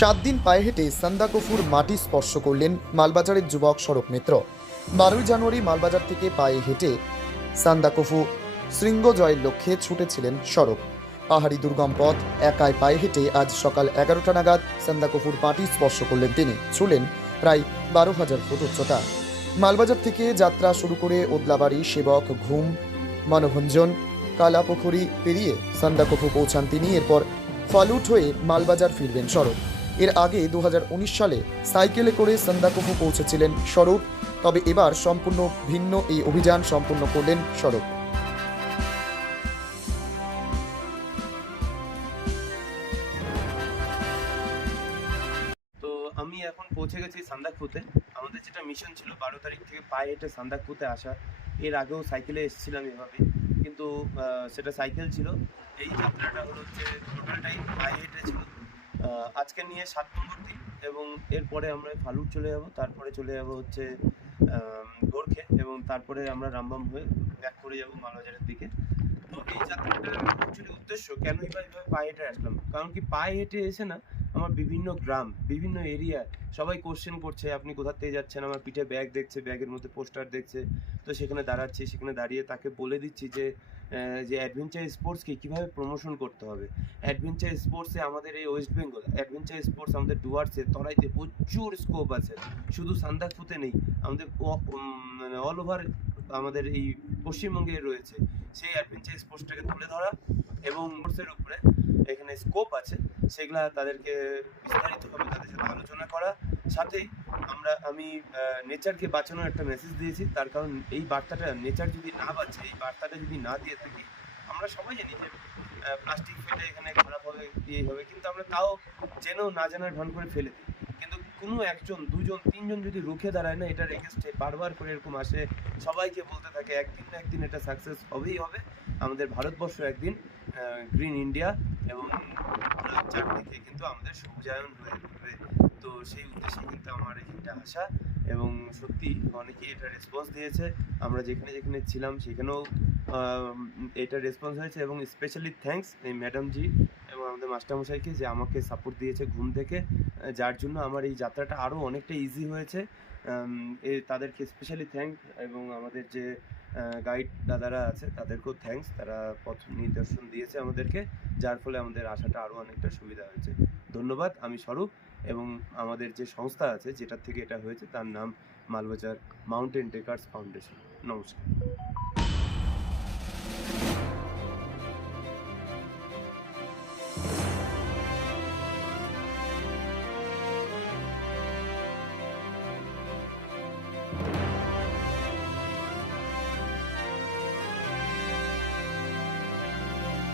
7 দিন পায়ে হেঁটে সান্দাকফুর মাটি স্পর্শ করলেন মালবাজারের যুবক সড়ক মিত্র। 12 জানুয়ারি মালবাজার থেকে পায়ে হেঁটে সান্দাকফু শৃঙ্গ জয়ের লক্ষ্যে ছুটেছিলেন সড়ক। পাহাড়ি দুর্গম পথ একাই পায়ে হেঁটে আজ সকাল 11টা নাগাদ সান্দাকফুর মাটি স্পর্শ করলেন তিনি। ছুলেন প্রায় 12,000 ফুট উচ্চতা। মালবাজার থেকে যাত্রা শুরু করে ওদলাবাড়ি, সেবক, ঘুম, মানভঞ্জন, কালাপুকুরি পেরিয়ে সান্দাকফু পৌঁছান তিনি। এরপর ফালুট হয়ে মালবাজার ফিরবেন সড়ক। এর আগে 2019 সালে সাইকেলে করে সান্দাকফু পৌঁছেছিলেন স্বরূপ, তবে এবার সম্পূর্ণ ভিন্ন এই অভিযান সম্পূর্ণ করলেন স্বরূপ। তো আমি এখন পৌঁছে গেছি সান্দাকফুতে। আমাদের যেটা মিশন ছিল 12 তারিখ থেকে পায়ে হেঁটে সান্দাকফুতে আসা। এর আগেও সাইকেলে এসেছিলাম এভাবে, কিন্তু সেটা সাইকেল ছিল। এই যাত্রাটা হলো হচ্ছে টোটালটাই পায়ে হেঁটে ছিল। আজকে নিয়ে 7 নম্বর দিন, এবং এরপরে আমরা ফালুট চলে যাব, তারপরে চলে যাব হচ্ছে গোরখে, এবং তারপরে আমরা রামবাম হয়ে ব্যাক করে যাব মালবাজারের দিকে। তো এই যাত্রাটার অ্যাকচুয়ালি উদ্দেশ্য কেন এইভাবে পায়ে হেঁটে আসলাম, কারণ কি পায়ে হেঁটে এসে না আমার বিভিন্ন গ্রাম, বিভিন্ন এরিয়ায় সবাই কোশ্চেন করছে আপনি কোথা থেকে যাচ্ছেন। আমার পিঠে ব্যাগ দেখছে, ব্যাগের মধ্যে পোস্টার দেখছে। তো সেখানে দাঁড়াচ্ছি, সেখানে দাঁড়িয়ে তাকে বলে দিচ্ছি যে অ্যাডভেঞ্চার স্পোর্টসকে কীভাবে প্রমোশন করতে হবে। অ্যাডভেঞ্চার স্পোর্টসে আমাদের এই ওয়েস্ট বেঙ্গল অ্যাডভেঞ্চার স্পোর্টস আমাদের ডুয়ার্সে, তরাইতে প্রচুর স্কোপ আছে। শুধু সান্দাকফুতে নেই, আমাদের মানে অল ওভার আমাদের এই পশ্চিমবঙ্গে রয়েছে। সেই অ্যাডভেঞ্চার স্পোর্টসটাকে তুলে ধরা এবং স্পোর্টসের উপরে এখানে স্কোপ আছে, সেগুলা তাদেরকে বিস্তারিতভাবে তাদের সাথে আলোচনা করা। সাথেই আমি নেচারকে বাঁচানোর একটা মেসেজ দিয়েছি, তার কারণ এই বার্তাটা নেচার যদি না বাঁচে, এই বার্তাটা যদি না দিয়ে থাকি, আমরা সবাই জানি যে প্লাস্টিক ফেলে এখানে খারাপ হবে, ইয়ে হবে, কিন্তু আমরা তাও জেনেও না জানার ভান করে ফেলে দিই। কিন্তু কোনো একজন, দুজন, তিনজন যদি রুখে দাঁড়ায় না, এটার এগেনস্টে বারবার করে এরকম আসে, সবাইকে বলতে থাকে একদিন না একদিন এটা সাকসেস হবেই হবে। আমাদের ভারতবর্ষ একদিন গ্রিন ইন্ডিয়া এবং চারদিকে কিন্তু আমাদের সবুজায়ন হয়ে উঠবে। তো সেই উদ্দেশ্যে কিন্তু আমার এখানটা আসা, এবং সত্যি অনেকেই এটা রেসপন্স দিয়েছে। আমরা যেখানে যেখানে ছিলাম সেখানেও এটা রেসপন্স হয়েছে, এবং স্পেশালি থ্যাঙ্কস এই ম্যাডামজি এবং আমাদের মাস্টারমশাইকে, যে আমাকে সাপোর্ট দিয়েছে ঘুম থেকে, যার জন্য আমার এই যাত্রাটা আরও অনেকটা ইজি হয়েছে। তাদেরকে স্পেশালি থ্যাঙ্কস, এবং আমাদের যে গাইড দাদারা আছে তাদেরকেও থ্যাঙ্কস। তারা পথ নির্দেশন দিয়েছে আমাদেরকে, যার ফলে আমাদের আসাটা আরও অনেকটা সুবিধা হয়েছে। ধন্যবাদ। আমি স্বরূপ, এবং আমাদের যে সংস্থা আছে যেটার থেকে এটা হয়েছে তার নাম মালবাজার মাউন্টেন ট্রেকার্স ফাউন্ডেশন। নমস্কার।